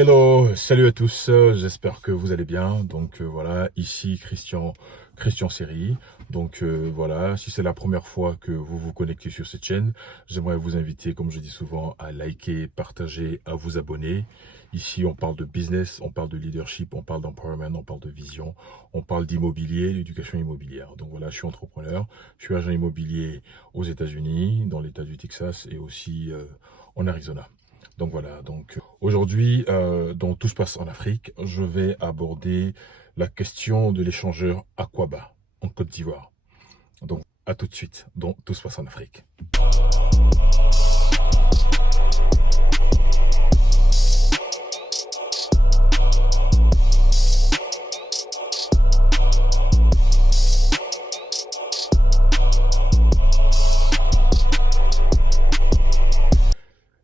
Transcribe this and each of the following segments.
Hello, salut à tous, j'espère que vous allez bien. Voilà, ici Christian Seri. Voilà, si c'est la première fois que vous vous connectez sur cette chaîne, j'aimerais vous inviter, comme je dis souvent, à liker, partager, à vous abonner. Ici, on parle de business, on parle de leadership, on parle d'empowerment, on parle de vision, on parle d'immobilier, d'éducation immobilière. Donc voilà, je suis entrepreneur, je suis agent immobilier aux États-Unis, dans l'État du Texas et aussi en Arizona. Donc voilà, aujourd'hui, dans Tout se passe en Afrique, je vais aborder la question de l'échangeur Aquaba en Côte d'Ivoire. Donc à tout de suite dans Tout se passe en Afrique.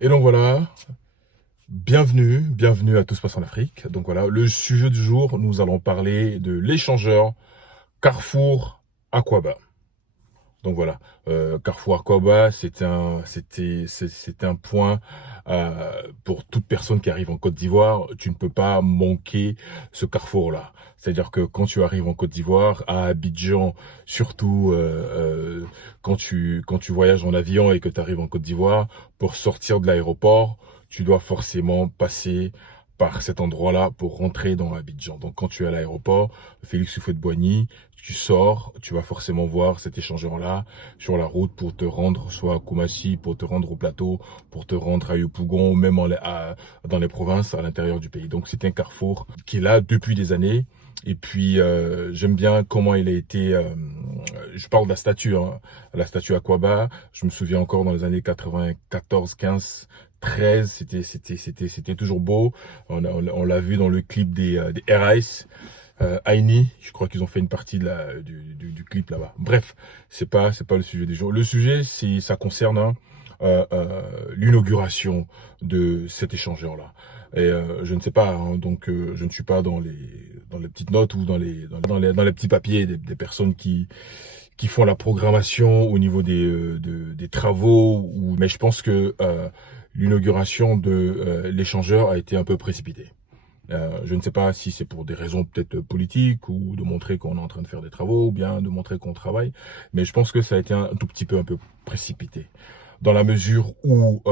Et donc voilà, bienvenue à Tout se passe en Afrique. Donc voilà, le sujet du jour, nous allons parler de l'échangeur Carrefour Aquaba. Donc voilà, Carrefour Aquaba, c'était un point pour toute personne qui arrive en Côte d'Ivoire. Tu ne peux pas manquer ce carrefour-là. C'est-à-dire que quand tu arrives en Côte d'Ivoire, à Abidjan, surtout quand tu voyages en avion et que tu arrives en Côte d'Ivoire, pour sortir de l'aéroport, tu dois forcément passer par cet endroit-là pour rentrer dans Abidjan. Donc quand tu es à l'aéroport, Félix Houphouët-Boigny, tu sors, tu vas forcément voir cet échangeur-là sur la route pour te rendre soit à Koumassi, pour te rendre au plateau, pour te rendre à Yopougon, même dans les provinces à l'intérieur du pays. Donc c'est un carrefour qui est là depuis des années. Et puis j'aime bien comment il a été. Je parle de la statue Aquaba. Je me souviens encore dans les années 94, 15, 13, c'était toujours beau. On l'a vu dans le clip des RIS. Aini, je crois qu'ils ont fait une partie du clip là-bas. Bref, c'est pas le sujet du jour. Le sujet, ça concerne l'inauguration de cet échangeur-là. Et je ne sais pas, je ne suis pas dans les petites notes ou dans les petits papiers des personnes qui font la programmation au niveau des travaux. Mais je pense que l'inauguration de l'échangeur a été un peu précipitée. Je ne sais pas si c'est pour des raisons peut-être politiques ou de montrer qu'on est en train de faire des travaux ou bien de montrer qu'on travaille, mais je pense que ça a été un tout petit peu un peu précipité. Dans la mesure où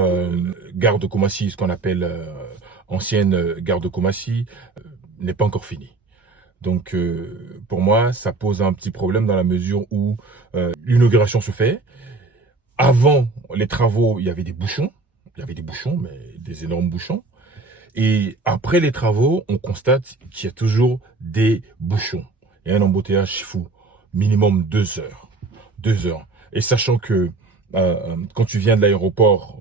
gare de Koumassi, ce qu'on appelle ancienne gare de Koumassi, n'est pas encore finie. Donc pour moi, ça pose un petit problème dans la mesure où l'inauguration se fait. Avant les travaux, il y avait des bouchons. Il y avait des bouchons, mais des énormes bouchons. Et après les travaux, on constate qu'il y a toujours des bouchons. Il y a un embouteillage fou, minimum 2 heures. 2 heures. Et sachant que quand tu viens de l'aéroport,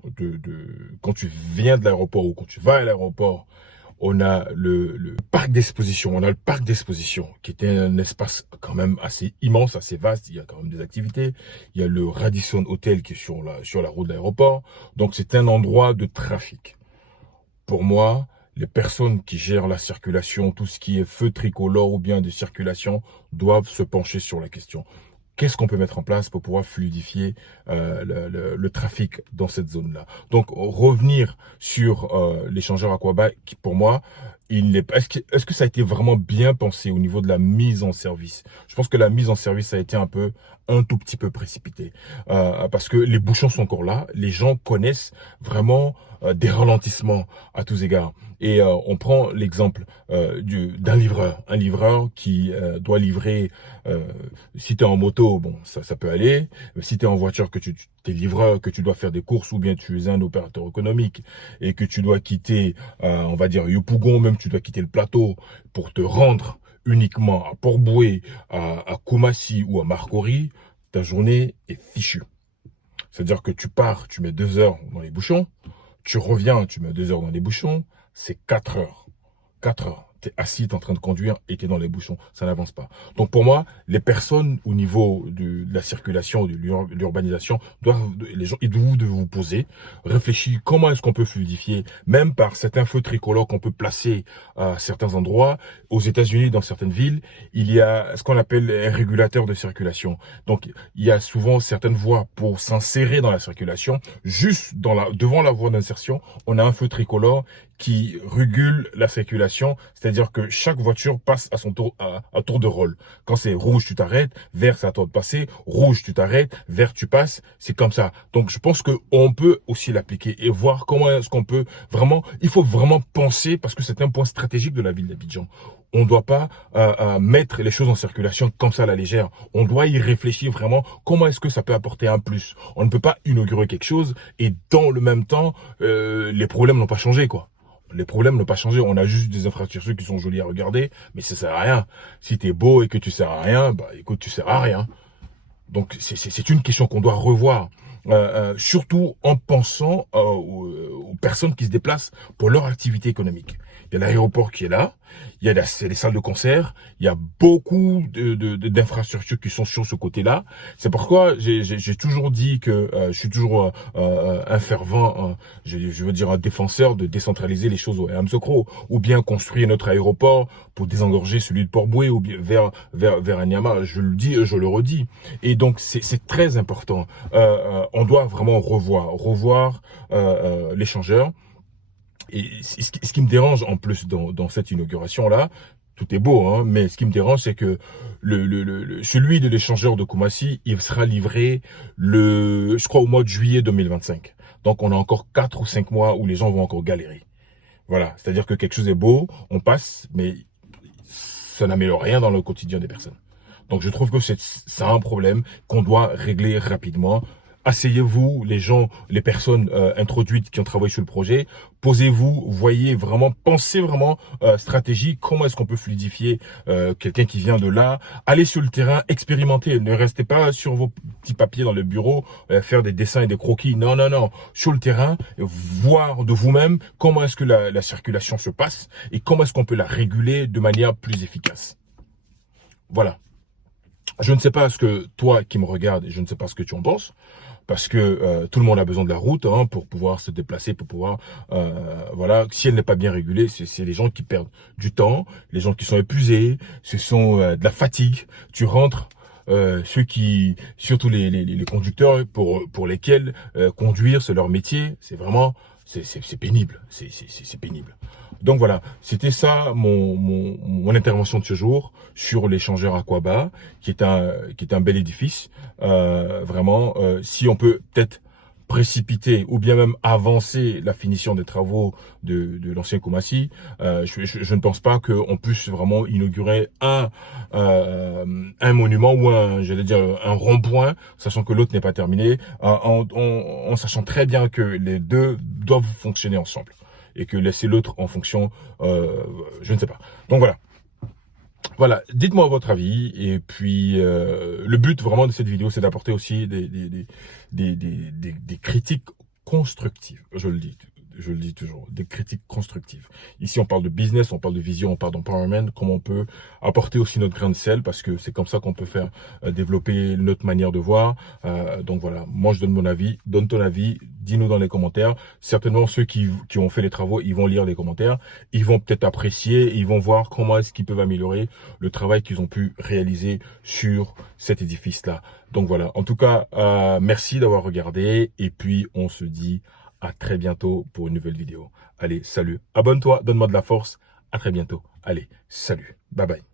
quand tu viens de l'aéroport ou quand tu vas à l'aéroport, on a le parc d'exposition. On a le parc d'exposition qui était un espace quand même assez immense, assez vaste. Il y a quand même des activités. Il y a le Radisson Hotel qui est sur la route de l'aéroport. Donc c'est un endroit de trafic. Pour moi, les personnes qui gèrent la circulation, tout ce qui est feu tricolore ou bien de circulation, doivent se pencher sur la question. Qu'est-ce qu'on peut mettre en place pour pouvoir fluidifier le trafic dans cette zone-là? Donc, revenir sur l'échangeur Aquaba, qui pour moi, est-ce que ça a été vraiment bien pensé au niveau de la mise en service? Je pense que la mise en service a été un tout petit peu précipitée. Parce que les bouchons sont encore là. Les gens connaissent vraiment des ralentissements à tous égards. Et on prend l'exemple d'un livreur. Un livreur qui doit livrer, si tu es en moto, bon, ça peut aller. Si tu es en voiture, que tu es livreur, que tu dois faire des courses ou bien tu es un opérateur économique et que tu dois quitter, on va dire, Yopougon, même tu dois quitter le plateau pour te rendre uniquement à Port-Bouët, à Koumassi ou à Marcory, ta journée est fichue. C'est-à-dire que tu pars, tu mets 2 heures dans les bouchons, tu reviens, tu mets 2 heures dans les bouchons, c'est 4 heures. 4 heures. Tu es assis, tu es en train de conduire et tu es dans les bouchons. Ça n'avance pas. Donc pour moi, les personnes au niveau de la circulation, de l'urbanisation, les gens, ils doivent vous poser, réfléchir comment est-ce qu'on peut fluidifier, même par certains feux tricolores qu'on peut placer à certains endroits. Aux États-Unis, dans certaines villes, il y a ce qu'on appelle un régulateur de circulation. Donc il y a souvent certaines voies pour s'insérer dans la circulation. Juste devant la voie d'insertion, on a un feu tricolore qui régule la circulation, c'est-à-dire que chaque voiture passe à son tour, à tour de rôle. Quand c'est rouge, tu t'arrêtes, vert, c'est à toi de passer, rouge, tu t'arrêtes, vert, tu passes, c'est comme ça. Donc, je pense qu'on peut aussi l'appliquer et voir comment est-ce qu'on peut vraiment, il faut vraiment penser, parce que c'est un point stratégique de la ville d'Abidjan. On ne doit pas mettre les choses en circulation comme ça à la légère. On doit y réfléchir vraiment. Comment est-ce que ça peut apporter un plus? On ne peut pas inaugurer quelque chose et dans le même temps, les problèmes n'ont pas changé, quoi. Les problèmes n'ont pas changé. On a juste des infrastructures qui sont jolies à regarder, mais ça sert à rien. Si t'es beau et que tu sers à rien, bah écoute, tu sers à rien. Donc c'est une question qu'on doit revoir. Surtout en pensant aux personnes qui se déplacent pour leur activité économique. Il y a l'aéroport qui est là, il y a les salles de concert, il y a beaucoup d'infrastructures qui sont sur ce côté-là. C'est pourquoi j'ai toujours dit que je suis toujours un fervent, je veux dire un défenseur de décentraliser les choses au Yamoussoukro, ou bien construire notre aéroport pour désengorger celui de Port-Boué ou bien vers Anyama. Je le dis, je le redis. Et donc c'est très important. On doit vraiment revoir l'échangeur. Et ce qui me dérange en plus dans cette inauguration-là, tout est beau, hein, mais ce qui me dérange, c'est que celui de l'échangeur de Koumassi, il sera livré je crois, au mois de juillet 2025. Donc, on a encore 4 ou 5 mois où les gens vont encore galérer. Voilà, c'est-à-dire que quelque chose est beau, on passe, mais ça n'améliore rien dans le quotidien des personnes. Donc, je trouve que c'est un problème qu'on doit régler rapidement. Asseyez-vous, les gens, les personnes introduites qui ont travaillé sur le projet, posez-vous, voyez vraiment, pensez vraiment stratégie, comment est-ce qu'on peut fluidifier quelqu'un qui vient de là, allez sur le terrain, expérimentez, ne restez pas sur vos petits papiers dans le bureau, faire des dessins et des croquis, non, non, non, sur le terrain, voir de vous-même comment est-ce que la circulation se passe et comment est-ce qu'on peut la réguler de manière plus efficace. Voilà. Je ne sais pas ce que toi qui me regardes, je ne sais pas ce que tu en penses, parce que tout le monde a besoin de la route pour pouvoir se déplacer, pour pouvoir, voilà, si elle n'est pas bien régulée, c'est les gens qui perdent du temps, les gens qui sont épuisés, ce sont de la fatigue. Tu rentres, surtout les conducteurs pour lesquels conduire c'est leur métier, c'est vraiment, c'est pénible, c'est pénible. Donc voilà, c'était ça mon intervention de ce jour sur l'échangeur Aquaba, qui est un bel édifice. Vraiment, si on peut peut-être précipiter ou bien même avancer la finition des travaux de l'ancien Koumassi, je ne pense pas qu'on puisse vraiment inaugurer un monument ou j'allais dire un rond-point, sachant que l'autre n'est pas terminé, en sachant très bien que les deux doivent fonctionner ensemble et que laisser l'autre en fonction, je ne sais pas. Donc voilà. Voilà, dites-moi votre avis et puis le but vraiment de cette vidéo, c'est d'apporter aussi des critiques constructives. Je le dis toujours, des critiques constructives. Ici, on parle de business, on parle de vision, on parle d'empowerment, comment on peut apporter aussi notre grain de sel, parce que c'est comme ça qu'on peut faire développer notre manière de voir. Donc voilà, moi je donne mon avis, donne ton avis, dis-nous dans les commentaires. Certainement, ceux qui ont fait les travaux, ils vont lire les commentaires, ils vont peut-être apprécier, ils vont voir comment est-ce qu'ils peuvent améliorer le travail qu'ils ont pu réaliser sur cet édifice-là. Donc voilà, en tout cas, merci d'avoir regardé, et puis on se dit à très bientôt pour une nouvelle vidéo. Allez, salut. Abonne-toi, donne-moi de la force. À très bientôt. Allez, salut. Bye bye.